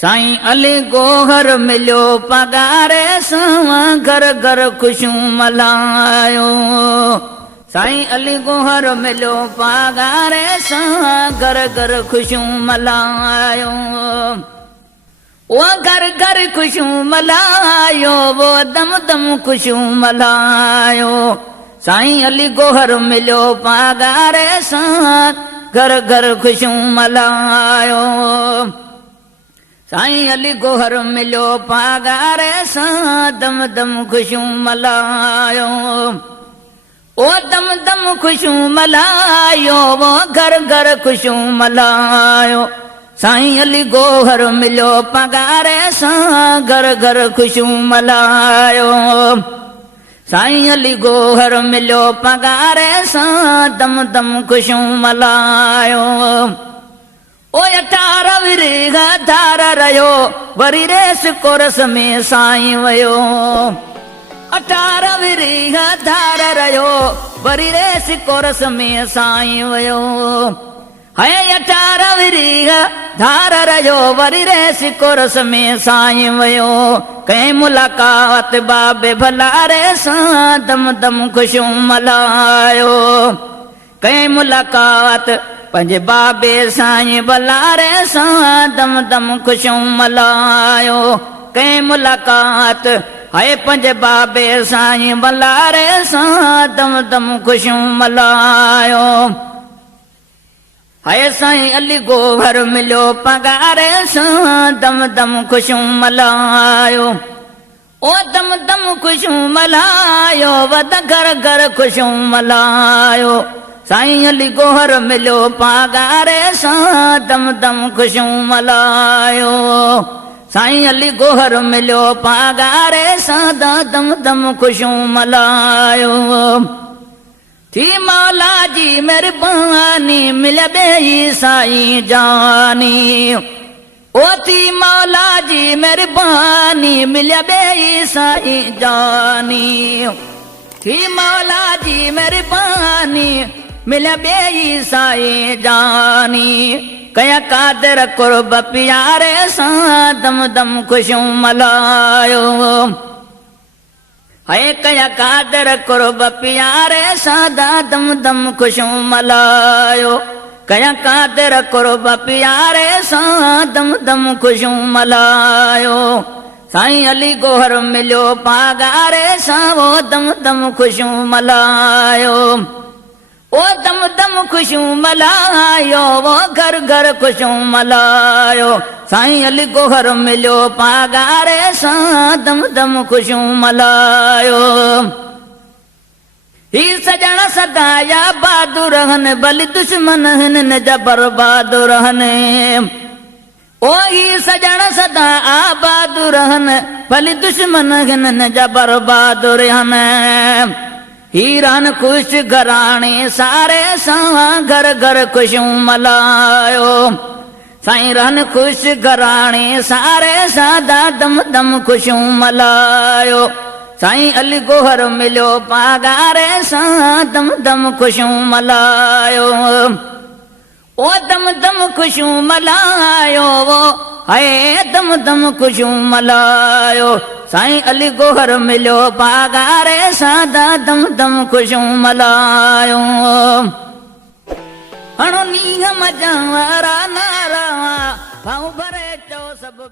साईं अली गोहर मिलियो पगारे सां घर घर ख़ुशियूं मल्हायो। साईं अली गोहर मिलियो पगारे सां घर घर ख़ुशियूं मल्हायो। वो घर घर ख़ुशियूं मल्हायो, वो दम दम ख़ुशियूं मल्हायो। साईं अली गोहर मिलियो पगारे सां घर घर ख़ुशियूं मल्हायो। साईं अली गोहर मिलियो पगारे सां दम दम ख़ुशियूं मल्हायो। ओ दम दम ख़ुशियूं मल्हायो, वो घर घर ख़ुशियूं मल्हायो। साईं अली गोहर मिलियो पगारे सां घर घर ख़ुशियूं मल्हायो। साईं अली गोहर मिलियो पगारे सां दम दम ख़ुशियूं मल्हायो। ओ 18 विरह धार रहियो, वरी रेस कोरस में साईं वियो। 18 विरह धार रहियो, वरी रेस कोरस में साईं वियो। है 18 विरह धार रहियो, वरी रेस कोरस में साईं वियो। कंहिं मुलाक़ात बाबे भलारे सां दम दम ख़ुशियूं मल्हायो। कंहिं मुलाक़ात पंहिंजे बाबे साईं भलारे सां दम दम ख़ुशियूं मल्हायो। कंहिं मुलाक़ात है पंहिंजे बाबे साईं भलारे सां दम दम ख़ुशियूं मल्हायो। है साईं अली गोहर मिलियो पगारे सां दम दम ख़ुशियूं मल्हायो। ओ दम दम ख़ुशियूं मल्हायो, वद घर घर ख़ुशियूं मल्हायो। साईं अली गोहर मिलियो पगारे सां दम दम ख़ुशियूं मल्हायो। साईं अली गोहर मिलियो पगारे सां दम दम ख़ुशियूं मल्हायो। थी मौला जी महिरबानी मिलिया ॿेई साईं जानी। ओ थी मौला जी महिरबानी मिलिया ॿेई साईं जानी। थी मौला जी महिरबानी मिलिया ॿेई साईं जानी। कया कादर कुर्ब प्यारे सां दम दम ख़ुशियूं मल्हायो। है कया कादर कुर्ब प्यारे सां दम दम ख़ुशियूं मल्हायो। कया कादर कुर्ब प्यारे सां दम दम ख़ुशियूं मल्हायो। साईं अली गोहर मिलियो पगारे सां वो दम दम ख़ुशियूं मल्हायो। ओ दम दम ख़ुशियूं मल्हायो, वो घर घर ख़ुशियूं मल्हायो। साईं अली गोहर मिलियो पगारे सां दम दम ख़ुशियूं मल्हायो। ही सजण सदा या बहादुर रहन, भली दुश्मन हिननि जा बर्बाद रहन। ओ ही सजण सदा आबाद रहन, भली दुश्मन हिननि जा बर्बाद रहन। हीरान ख़ुश घराणे सारे सां घर घर ख़ुशियूं मल्हायो। साईं रहन ख़ुश घराणे सारे सां दम दम ख़ुशियूं मल्हायो। साईं अली गोहर मिलियो पगारे सां दम दम ख़ुशियूं मल्हायो। ओ दम दम ख़ुशियूं मल्हायो, वो है दम दम ख़ुशियूं मल्हायो। साईं अली गोहर मिलियो पगारे सां दम दम ख़ुशियूं मल्हायो। हणो नींहं मजां वारा नारा भाऊ भरे चओ सभु